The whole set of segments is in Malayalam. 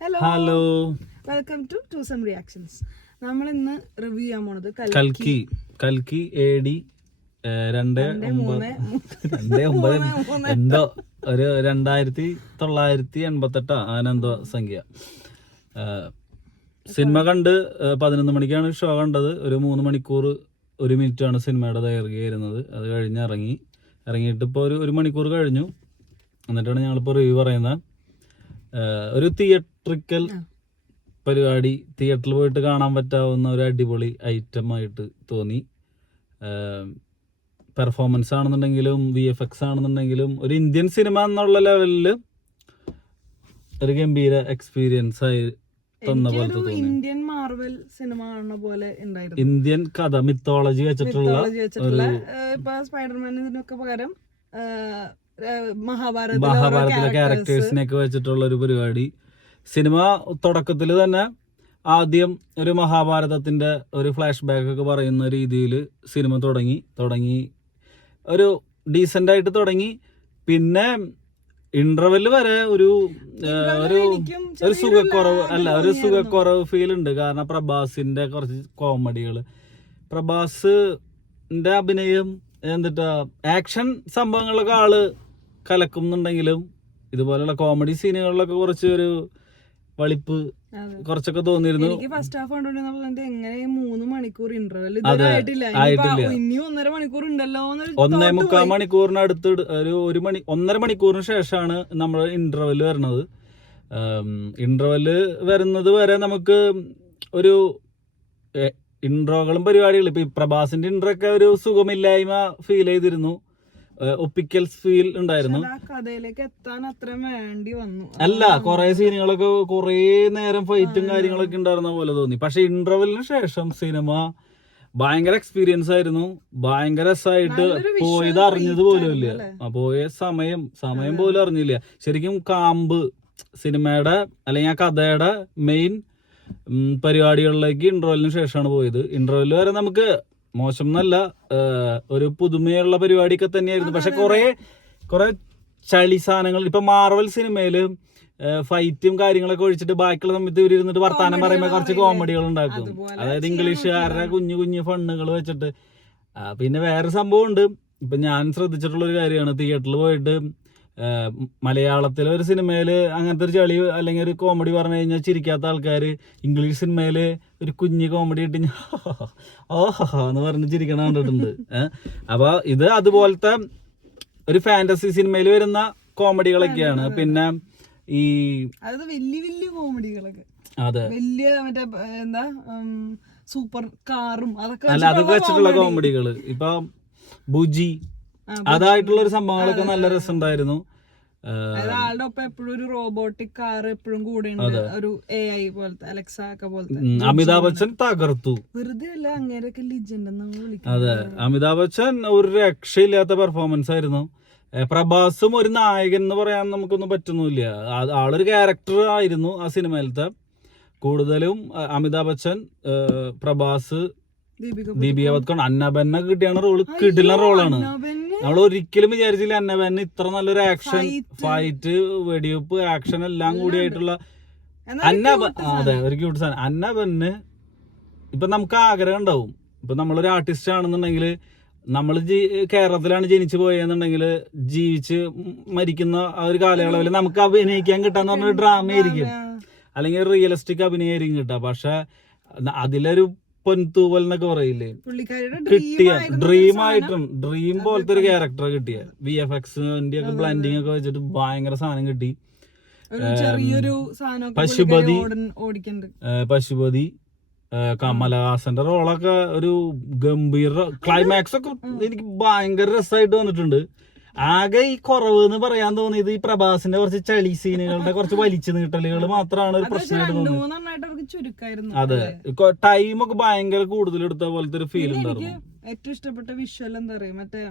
Hello welcome to to some reactions. നമ്മൾ ഇന്ന് റിവ്യൂ ചെയ്യാൻ പോണത് കൽക്കി AD 2-9 എന്തോ ഒരു 2988 അങ്ങനെന്തോ സംഖ്യ. സിനിമ കണ്ട് 11 മണിക്കാണ് ഷോ കണ്ടത്. ഒരു 3 മണിക്കൂർ 1 മിനിറ്റാണ് സിനിമയുടെ ദൈർഘ്യം വരുന്നത്. അത് കഴിഞ്ഞ് ഇറങ്ങിയിട്ട് ഇപ്പോൾ ഒരു മണിക്കൂർ കഴിഞ്ഞു. എന്നിട്ടാണ് ഞങ്ങളിപ്പോൾ റിവ്യൂ പറയുന്നത്. ഒരു തിയേറ്ററിക്കൽ പരിപാടി, തിയേറ്ററിൽ പോയിട്ട് കാണാൻ പറ്റാവുന്ന ഒരു അടിപൊളി ഐറ്റം ആയിട്ട് തോന്നി. പെർഫോമൻസ് ആണെന്നുണ്ടെങ്കിലും VFX ആണെന്നുണ്ടെങ്കിലും ഒരു ഇന്ത്യൻ സിനിമ എന്നുള്ള ലെവലിൽ ഒരു ഗംഭീര എക്സ്പീരിയൻസ് ആയി തന്ന പോലെ തോന്നി. ഇന്ത്യൻ മാർവൽ സിനിമ കാണുന്ന പോലെ ഉണ്ടായിരുന്നു. ഇന്ത്യൻ കഥ, മിത്തോളജി വെച്ചിട്ടുള്ള ഇപ്പൊ സ്പൈഡർമാനിനൊക്കെ പകരം മഹാഭാരതത്തിലെ ക്യാരക്ടേഴ്സിനെയൊക്കെ വെച്ചിട്ടുള്ള ഒരു പരിപാടി. സിനിമ തുടക്കത്തിൽ തന്നെ ആദ്യം ഒരു മഹാഭാരതത്തിന്റെ ഒരു ഫ്ലാഷ് ബാക്ക് ഒക്കെ പറയുന്ന രീതിയിൽ സിനിമ തുടങ്ങി ഒരു ഡീസന്റ് ആയിട്ട് തുടങ്ങി. പിന്നെ ഇന്റർവെല് വരെ ഒരു സുഖക്കുറവ് ഫീൽ ഉണ്ട്. കാരണം പ്രഭാസിന്റെ കുറച്ച് കോമഡികൾ, പ്രഭാസിന്റെ അഭിനയം എന്നിട്ടാ ആക്ഷൻ സംഭവങ്ങളൊക്കെ ആള് കലക്കുന്നുണ്ടെങ്കിലും ഇതുപോലുള്ള കോമഡി സീനുകളിലൊക്കെ കുറച്ച് ഒരു വളിപ്പ് കുറച്ചൊക്കെ തോന്നിയിരുന്നു. ഫസ്റ്റ് ഹാഫ് എങ്ങനെ 3 മണിക്കൂർ ഇന്റർവെൽ ആയിട്ടില്ല, 1.5 മണിക്കൂർ ഉണ്ടല്ലോ. 1.25 മണിക്കൂറിനടുത്ത് ഒരു 1.5 മണിക്കൂറിന് ശേഷമാണ് നമ്മൾ ഇന്റർവെല് വരുന്നത്. ഇന്റർവെല് വരുന്നത് വരെ നമുക്ക് ഒരു ഇൻട്രോകളും പരിപാടികളും, ഇപ്പൊ പ്രഭാസിന്റെ ഇൻട്രോ ഒക്കെ ഒരു സുഖമില്ലായ്മ ഫീൽ ചെയ്തിരുന്നു. ഒപ്പിക്കൽസ് ഫീൽ ഉണ്ടായിരുന്നു. കഥയിലേക്ക് എത്താൻ അത്ര വേണ്ടി വന്നു. അല്ല, കുറെ സീനുകളൊക്കെ കുറെ നേരം ഫൈറ്റും കാര്യങ്ങളൊക്കെ ഉണ്ടായിരുന്ന പോലെ തോന്നി. പക്ഷെ ഇന്റർവെല്ലിന് ശേഷം സിനിമ ഭയങ്കര എക്സ്പീരിയൻസ് ആയിരുന്നു. ഭയങ്കര രസമായിട്ട് പോയത് അറിഞ്ഞത് പോലും ഇല്ല. പോയ സമയം പോലും അറിഞ്ഞില്ല. ശരിക്കും കാമ്പ് സിനിമയുടെ അല്ലെങ്കിൽ ആ കഥയുടെ മെയിൻ പരിപാടികളിലേക്ക് ഇന്റർവെല്ലിന് ശേഷമാണ് പോയത്. ഇന്റർവെല്ല് വരെ നമുക്ക് മോശം എന്നല്ല, ഒരു പുതുമയുള്ള പരിപാടിയൊക്കെ തന്നെയായിരുന്നു. പക്ഷെ കുറെ ചളി സാധനങ്ങൾ, ഇപ്പൊ മാർവൽ സിനിമയില് ഫൈറ്റും കാര്യങ്ങളൊക്കെ ഒഴിച്ചിട്ട് ബാക്കിയുള്ള സമയത്ത് ഇവർ ഇരുന്നിട്ട് വർത്താനം പറയുമ്പോൾ കുറച്ച് കോമഡികൾ ഉണ്ടാക്കും. അതായത് ഇംഗ്ലീഷുകാരുടെ കുഞ്ഞു ഫണ്ണുകൾ വെച്ചിട്ട്. പിന്നെ വേറെ സംഭവം ഉണ്ട്. ഇപ്പൊ ഞാൻ ശ്രദ്ധിച്ചിട്ടുള്ള ഒരു കാര്യമാണ്, തിയേറ്ററിൽ പോയിട്ട് മലയാളത്തിലെ ഒരു സിനിമയില് അങ്ങനത്തെ ഒരു ചളി അല്ലെങ്കിൽ ഒരു കോമഡി പറഞ്ഞു കഴിഞ്ഞാൽ ചിരിക്കാത്ത ആൾക്കാര് ഇംഗ്ലീഷ് സിനിമയില് ഒരു കുഞ്ഞു കോമഡി ഇട്ട് ഓഹോ എന്ന് പറഞ്ഞ് ചിരിക്കണ കണ്ടിട്ടുണ്ട്. അപ്പൊ ഇത് അതുപോലത്തെ ഒരു ഫാന്റസി സിനിമയിൽ വരുന്ന കോമഡികളൊക്കെയാണ്. പിന്നെ ഈ വലിയ കോമഡികളൊക്കെ, അതെ, വലിയ മറ്റേ എന്താ സൂപ്പർ കാറും അതൊക്കെ വെച്ചിട്ടുള്ള കോമഡികള്, ഇപ്പൊ ബുജി അതായിട്ടുള്ള ഒരു സംഭവങ്ങളൊക്കെ നല്ല രസമുണ്ടായിരുന്നു. ആളുടെ ഒപ്പം എപ്പോഴും ഒരു റോബോട്ടിക് കാർ എപ്പോഴും കൂടെ ഉണ്ട്, ഒരു AI പോലത്തെ, അലക്സ ഒക്കെ പോലത്തെ. അമിതാഭ് ബച്ചൻ തകർത്തു. വെറുതെ അല്ല, അങ്ങനെയൊക്കെ ലിജൻഡ് എന്ന് വിളിക്കും. അതെ, അമിതാഭ് ബച്ചൻ ഒരു രക്ഷയില്ലാത്ത പെർഫോമൻസ് ആയിരുന്നു. പ്രഭാസും ഒരു നായകൻ എന്ന് പറയാൻ നമുക്കൊന്നും പറ്റുന്നില്ല. ആളൊരു ക്യാരക്ടർ ആയിരുന്നു ആ സിനിമയിലത്തെ. കൂടുതലും അമിതാഭ് ബച്ചൻ, പ്രഭാസ്, ദീപിക പദുക്കോൺ, അന്നബെന്നെ കിട്ടിയാണ് റോള്. കിടിലൻ റോളാണ്. നമ്മൾ ഒരിക്കലും വിചാരിച്ചില്ല അന്നബെന്നെ ഇത്ര നല്ലൊരു ആക്ഷൻ, ഫൈറ്റ്, വെടിവെപ്പ്, ആക്ഷൻ എല്ലാം കൂടിയായിട്ടുള്ള അതെ, ഒരു ക്യൂട്ട് സാധനം. അന്നബെന്നെ ഇപ്പൊ നമുക്ക് ആഗ്രഹം ഉണ്ടാവും. ഇപ്പൊ നമ്മളൊരു ആർട്ടിസ്റ്റ് ആണെന്നുണ്ടെങ്കിൽ, നമ്മൾ കേരളത്തിലാണ് ജനിച്ചു പോയെന്നുണ്ടെങ്കിൽ, ജീവിച്ച് മരിക്കുന്ന ആ ഒരു കാലയളവിൽ നമുക്ക് അഭിനയിക്കാൻ കിട്ടാന്ന് പറഞ്ഞൊരു ഡ്രാമയായിരിക്കും, അല്ലെങ്കിൽ റിയലിസ്റ്റിക് അഭിനയായിരിക്കും കിട്ടുക. പക്ഷെ അതിലൊരു പൊൻതൂവൽ എന്നൊക്കെ പറയില്ലേ, കിട്ടിയ ഡ്രീം പോലത്തെ ഒരു ക്യാരക്ടർ കിട്ടിയ, VFX ഒക്കെ ബ്ലെൻഡിങ് ഒക്കെ വെച്ചിട്ട് ഭയങ്കര സാധനം കിട്ടി. പശുപതി കമലഹാസന്റെ റോളൊക്കെ ഒരു ഗംഭീര, ക്ലൈമാക്സ് ഒക്കെ എനിക്ക് ഭയങ്കര രസമായിട്ട് വന്നിട്ടുണ്ട്. ആകെ ഈ കുറവ് എന്ന് പറയാൻ തോന്നിയത് ഈ പ്രഭാസിന്റെ കുറച്ച് ചളി സീനുകളുടെ കുറച്ച് വലിച്ചു നീട്ടലുകൾ മാത്രമാണ് ഒരു പ്രശ്നമായിട്ട് തോന്നിയത്. അതെ, ടൈമൊക്കെ ഭയങ്കര കൂടുതൽ എടുത്ത പോലത്തെ ഒരു ഫീൽ ഉണ്ടായിരുന്നു. ഏറ്റവും ഇഷ്ടപ്പെട്ട വിഷ്വൽ എന്താ പറയാ, മറ്റേ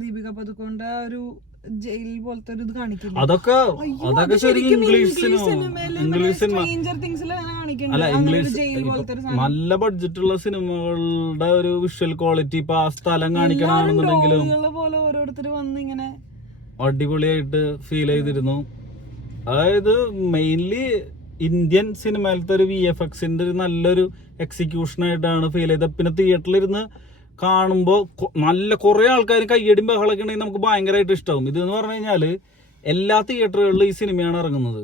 ദീപിക പദുക്കോന്റെ ഒരു ജയിൽ പോലത്തെ ഒരു ഇത് കാണിക്കില്ല, അതൊക്കെ ശരിക്കും ഇംഗ്ലീഷ് സിനിമ അല്ല, ഇംഗ്ലീഷ് നല്ല ബഡ്ജറ്റുള്ള സിനിമകളുടെ ഒരു വിഷ്വൽ ക്വാളിറ്റി ഇപ്പൊ ആ സ്ഥലം കാണിക്കണമെന്നുണ്ടെങ്കിലും അടിപൊളിയായിട്ട് ഫീൽ ചെയ്തിരുന്നു. അതായത് മെയിൻലി ഇന്ത്യൻ സിനിമയിലത്തെ ഒരു VFXന്റെ ഒരു നല്ലൊരു എക്സിക്യൂഷൻ ആയിട്ടാണ് ഫീൽ ചെയ്തത്. പിന്നെ തിയേറ്ററിലിരുന്ന് കാണുമ്പോൾ നല്ല കുറെ ആൾക്കാർ കയ്യടിയും ബഹളമൊക്കെ ഉണ്ടെങ്കിൽ നമുക്ക് ഭയങ്കരമായിട്ട് ഇഷ്ടമാവും. ഇതെന്ന് പറഞ്ഞു കഴിഞ്ഞാൽ എല്ലാ തിയേറ്ററുകളിലും ഈ സിനിമയാണ് ഇറങ്ങുന്നത്.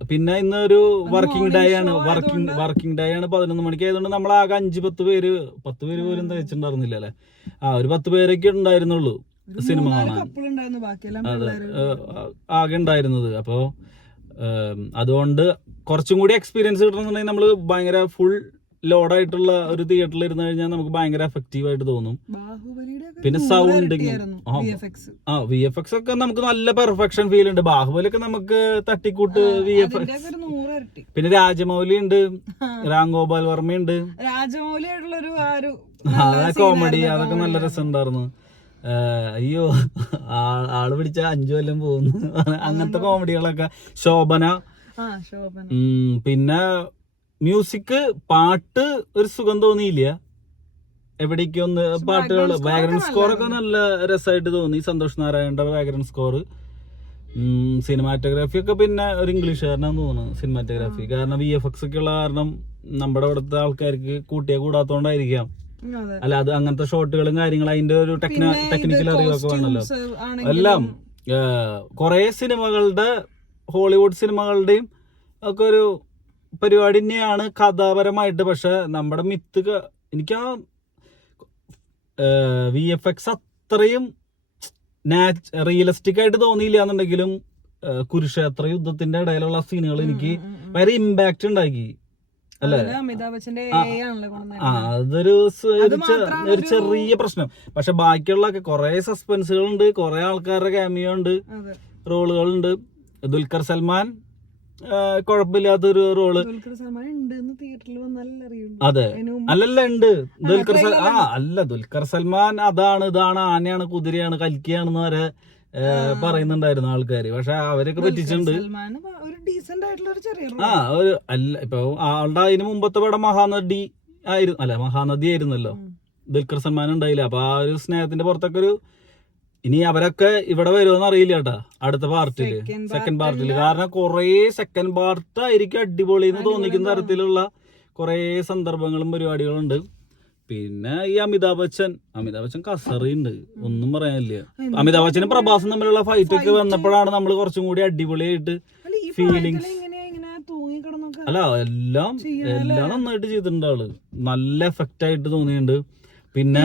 പിന്നെ ഇന്ന് ഒരു വർക്കിംഗ് ഡേ ആണ് 11 മണിക്ക് ആയതുകൊണ്ട് നമ്മൾ ആകെ 5-10 പേര് പോലും തയ്ച്ചിട്ടുണ്ടായിരുന്നില്ല അല്ലെ. ഒരു 10 പേരൊക്കെ ഉണ്ടായിരുന്നുള്ളൂ സിനിമ കാണാൻ, ആകെ ഉണ്ടായിരുന്നത്. അപ്പോ അതുകൊണ്ട് കുറച്ചും കൂടി എക്സ്പീരിയൻസ് കിട്ടണമെന്നുണ്ടെങ്കിൽ നമ്മൾ ഭയങ്കര ഫുൾ ലോഡായിട്ടുള്ള ഒരു തിയേറ്ററിൽ ഇരുന്ന് കഴിഞ്ഞാൽ നമുക്ക് ഭയങ്കര എഫക്റ്റീവ് ആയിട്ട് തോന്നും. പിന്നെ സൗണ്ടിങ് VFX ഒക്കെ നമുക്ക് നല്ല പെർഫെക്ഷൻ ഫീൽ ഉണ്ട്. ബാഹുബലി ഒക്കെ നമുക്ക് തട്ടിക്കൂട്ട് VFX. പിന്നെ രാജമൗലി ഉണ്ട്, രാം ഗോപാൽ വർമ്മ ഉണ്ട്. കോമഡി അതൊക്കെ നല്ല രസം ഉണ്ടായിരുന്നു. അയ്യോ ആള് പിടിച്ച 5 കൊല്ലം പോകുന്നു അങ്ങനത്തെ കോമഡികളൊക്കെ. ശോഭന. പിന്നെ മ്യൂസിക്, പാട്ട് ഒരു സുഖം തോന്നിയില്ല എവിടേക്കൊന്ന്. പാട്ടുകൾ ബാക്ക്ഗ്രൗണ്ട് സ്കോർ ഒക്കെ നല്ല രസമായിട്ട് തോന്നി. സന്തോഷ് നാരായണന്റെ ബാക്ക്ഗ്രൗണ്ട് സ്കോർ. സിനിമാറ്റോഗ്രാഫി ഒക്കെ പിന്നെ ഒരു ഇംഗ്ലീഷുകാരനാന്ന് തോന്നുന്നു സിനിമാറ്റോഗ്രാഫി. കാരണം VFX ഒക്കെ ഉള്ള കാരണം നമ്മുടെ അവിടുത്തെ ആൾക്കാർക്ക് കൂട്ടിയകൂടാത്തോണ്ടായിരിക്കാം. അല്ല, അത് അങ്ങനത്തെ ഷോട്ടുകളും കാര്യങ്ങളും അതിന്റെ ഒരു ടെക്നിക്കൽ അറിവൊക്കെ വേണമല്ലോ. എല്ലാം കുറെ സിനിമകളുടെ, ഹോളിവുഡ് സിനിമകളുടെയും ഒക്കെ ഒരു പരിപാടി തന്നെയാണ് കഥാപരമായിട്ട്. പക്ഷെ നമ്മുടെ എനിക്ക് ആ VFX അത്രയും റിയലിസ്റ്റിക് ആയിട്ട് തോന്നിയില്ല എന്നുണ്ടെങ്കിലും കുരുക്ഷേത്ര യുദ്ധത്തിന്റെ ഇടയിലുള്ള സീനുകൾ എനിക്ക് ഭയങ്കര ഇമ്പാക്ട് ഉണ്ടാക്കി അല്ലേ. അതൊരു ചെറിയ പ്രശ്നം. പക്ഷെ ബാക്കിയുള്ള കുറെ സസ്പെൻസുകളുണ്ട്, കുറെ ആൾക്കാരുടെ ക്യാമിയോ ഉണ്ട്, റോളുകളുണ്ട്. ദുൽഖർ സൽമാൻ കുഴപ്പമില്ലാത്തൊരു റോള്. അതെ, അല്ലല്ല ഉണ്ട് ദുൽഖർ സൽമാൻ ഇതാണ് ആനയാണ്, കുതിരയാണ്, കൽക്കിയാണെന്ന് വരെ പറയുന്നുണ്ടായിരുന്നു ആൾക്കാര്. പക്ഷെ അവരൊക്കെ പറ്റിച്ചിട്ടുണ്ട്. ഇപ്പൊ ആളുടെ അതിന് മുമ്പത്തെ പടം മഹാനദി ആയിരുന്നല്ലോ. ദുൽഖർ സൽമാൻ ഉണ്ടായില്ല. അപ്പൊ ആ ഒരു സ്നേഹത്തിന്റെ പുറത്തൊക്കെ ഒരു ഇനി അവരൊക്കെ ഇവിടെ വരുമെന്ന് അറിയില്ല കേട്ടാ അടുത്ത പാർട്ടില്, സെക്കൻഡ് പാർട്ടില്. കാരണം കൊറേ സെക്കൻഡ് പാർട്ട് ആയിരിക്കും അടിപൊളി എന്ന് തോന്നിക്കുന്ന തരത്തിലുള്ള കൊറേ സന്ദർഭങ്ങളും പരിപാടികളും ഉണ്ട്. പിന്നെ ഈ അമിതാഭ് ബച്ചൻ കസറിയുണ്ട്, ഒന്നും പറയാനില്ല. അമിതാഭ് ബച്ചനും പ്രഭാസും തമ്മിലുള്ള ഫൈറ്റ് ഒക്കെ വന്നപ്പോഴാണ് നമ്മൾ കുറച്ചും കൂടി അടിപൊളിയായിട്ട് ഫീലിങ്സ്. അല്ല, എല്ലാം നന്നായിട്ട് ചെയ്തിട്ടുണ്ട് ആള്. നല്ല എഫക്റ്റ് ആയിട്ട് തോന്നിയിട്ടുണ്ട്. പിന്നെ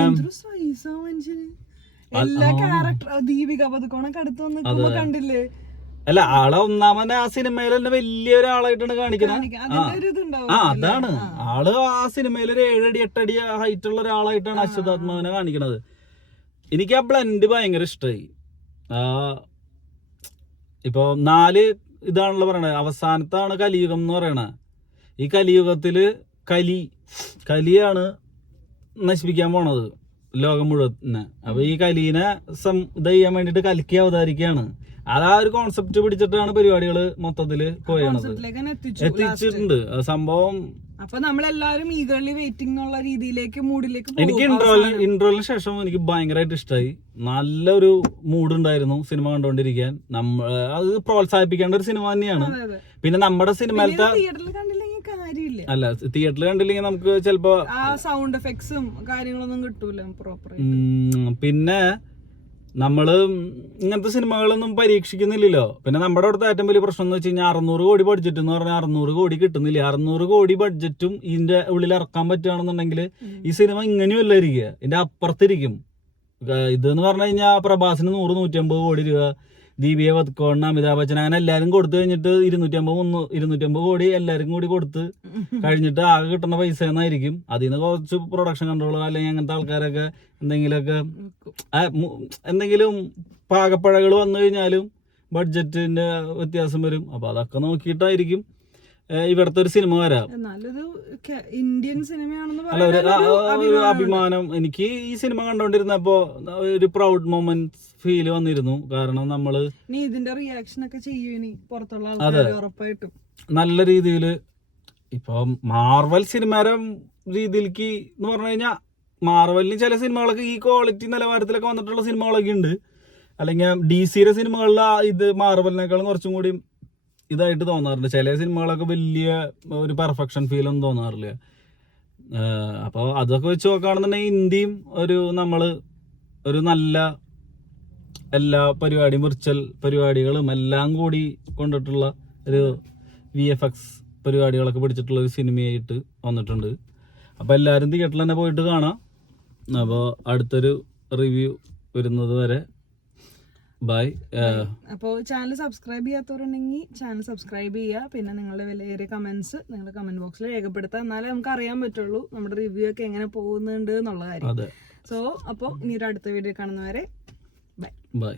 അല്ല, ആളെ ഒന്നാമത് ആ സിനിമയിൽ തന്നെ വലിയ ഒരാളായിട്ടാണ് കാണിക്കുന്നത്. അതാണ് ആള് ആ സിനിമയിൽ ഒരു 7 അടി 8 അടി ഹൈറ്റ് ഉള്ള ഒരാളായിട്ടാണ് അശ്വതാത്മാവിനെ കാണിക്കണത്. എനിക്ക് ആ ബ്ലെൻഡ് ഭയങ്കര ഇഷ്ടമായി. ഇപ്പൊ 4 ഇതാണല്ലോ പറയണത്. അവസാനത്താണ് കലിയുഗം എന്ന് പറയണത്. ഈ കലിയുഗത്തില് കലിയാണ് നശിപ്പിക്കാൻ പോണത് ലോകം മുഴുവൻ. അപ്പൊ ഈ കലീനെ ഇത് ചെയ്യാൻ വേണ്ടിട്ട് കൽക്കി അവതാരിക്കുകയാണ്. അതാ ഒരു കോൺസെപ്റ്റ് പിടിച്ചിട്ടാണ് പരിപാടികള് മൊത്തത്തില് പോയത്, എത്തിച്ചിട്ടുണ്ട് സംഭവം. അപ്പൊ നമ്മളെല്ലാരും ഈഗർലി വെയിറ്റിംഗ് എന്നുള്ള രീതിയിലേക്ക് മൂഡിലേക്ക്. എനിക്ക് ഇൻട്രോലിന് ശേഷം എനിക്ക് ഭയങ്കരമായിട്ട് ഇഷ്ടമായി. നല്ലൊരു മൂഡ് ഉണ്ടായിരുന്നു സിനിമ കണ്ടുകൊണ്ടിരിക്കാൻ. അത് പ്രോത്സാഹിപ്പിക്കേണ്ട ഒരു സിനിമ തന്നെയാണ്. പിന്നെ നമ്മുടെ സിനിമയിലത്തെ അല്ല, തിയേറ്ററിൽ കണ്ടില്ലെങ്കിൽ നമുക്ക് ചിലപ്പോ സൗണ്ട് എഫക്ട്സും കാര്യങ്ങളൊന്നും കിട്ടൂല പ്രോപ്പർ. പിന്നെ നമ്മള് ഇങ്ങനത്തെ സിനിമകളൊന്നും പരീക്ഷിക്കുന്നില്ലല്ലോ. പിന്നെ നമ്മുടെ അവിടുത്തെ ഏറ്റവും വലിയ പ്രശ്നം എന്ന് വെച്ച് കഴിഞ്ഞാൽ 600 കോടി ബഡ്ജറ്റ് എന്ന് പറഞ്ഞാൽ 600 കോടി കിട്ടുന്നില്ല. 600 കോടി ബഡ്ജറ്റും ഇതിന്റെ ഉള്ളിൽ ഇറക്കാൻ പറ്റുകയാണെന്നുണ്ടെങ്കിൽ ഈ സിനിമ ഇങ്ങനെയല്ല ഇരിക്കുക, ഇതിന്റെ അപ്പുറത്തിരിക്കും. ഇതെന്ന് പറഞ്ഞു കഴിഞ്ഞാൽ പ്രഭാസിന് 100-150 കോടി രൂപ, ദീപിക പത്കോണിന്, അമിതാഭ് ബച്ചൻ, അങ്ങനെ എല്ലാരും കൊടുത്തു കഴിഞ്ഞിട്ട് 250 കോടി എല്ലാരും കൂടി കൊടുത്ത് കഴിഞ്ഞിട്ട് ആകെ കിട്ടുന്ന പൈസ എന്നായിരിക്കും. അതിൽ നിന്ന് കുറച്ച് പ്രൊഡക്ഷൻ കൺട്രോളർ അല്ലെങ്കിൽ അങ്ങനത്തെ ആൾക്കാരൊക്കെ എന്തെങ്കിലും പാകപ്പഴകൾ വന്നു കഴിഞ്ഞാലും ബഡ്ജറ്റിന്റെ വ്യത്യാസം വരും. അപ്പൊ അതൊക്കെ നോക്കിയിട്ടായിരിക്കും ഇവിടുത്തെ ഒരു സിനിമ വരാം. ഇന്ത്യൻ സിനിമയാണെന്ന് ഒരു അഭിമാനം. എനിക്ക് ഈ സിനിമ കണ്ടോണ്ടിരുന്നപ്പോ ഒരു പ്രൗഡ് മൊമെന്റ് ഫീൽ വന്നിരുന്നു. കാരണം നമ്മള് ഇതിന്റെ റിയാക്ഷൻ ഒക്കെ ചെയ്യും പുറത്തുള്ള ആൾക്കാർ ഉറപ്പായിട്ടും നല്ല രീതിയില്. ഇപ്പൊ മാർവൽ സിനിമയുടെ രീതിയിലേക്ക് എന്ന് പറഞ്ഞു കഴിഞ്ഞാൽ മാർവലിന് ചില സിനിമകളൊക്കെ ഈ ക്വാളിറ്റി നിലവാരത്തിലൊക്കെ വന്നിട്ടുള്ള സിനിമകളൊക്കെ ഉണ്ട്. അല്ലെങ്കിൽ DC സിനിമകളിൽ ഇത് മാർവലിനേക്കാളും കുറച്ചും കൂടി ഇതായിട്ട് തോന്നാറുണ്ട്. ചില സിനിമകളൊക്കെ വലിയ ഒരു പെർഫെക്ഷൻ ഫീൽ ഒന്നും തോന്നാറില്ല. അപ്പോൾ അതൊക്കെ വെച്ച് നോക്കുകയാണെന്നുണ്ടെങ്കിൽ ഇന്ത്യയും നമ്മള് ഒരു നല്ല എല്ലാ പരിപാടിയും വിർച്വൽ പരിപാടികളും എല്ലാം കൂടി കൊണ്ടിട്ടുള്ള ഒരു VFX പരിപാടികളൊക്കെ പിടിച്ചിട്ടുള്ള ഒരു സിനിമയായിട്ട് വന്നിട്ടുണ്ട്. അപ്പോൾ എല്ലാവരും തിയേറ്ററിൽ തന്നെ പോയിട്ട് കാണാം. അപ്പോൾ അടുത്തൊരു റിവ്യൂ വരുന്നത് വരെ ബൈ. അപ്പോൾ ചാനൽ സബ്സ്ക്രൈബ് ചെയ്യാത്തവരുണ്ടെങ്കിൽ ചാനൽ സബ്സ്ക്രൈബ് ചെയ്യുക. പിന്നെ നിങ്ങളുടെ വിലയേറിയ കമന്റ്സ് നിങ്ങളുടെ കമന്റ് ബോക്സിൽ രേഖപ്പെടുത്തുക. എന്നാലേ നമുക്ക് അറിയാൻ പറ്റുള്ളൂ നമ്മുടെ റിവ്യൂ ഒക്കെ എങ്ങനെ പോകുന്നുണ്ട് എന്നുള്ള കാര്യം. സോ അപ്പോൾ ഇനി ഒരു അടുത്ത വീഡിയോ കാണുന്നവരെ ബൈ.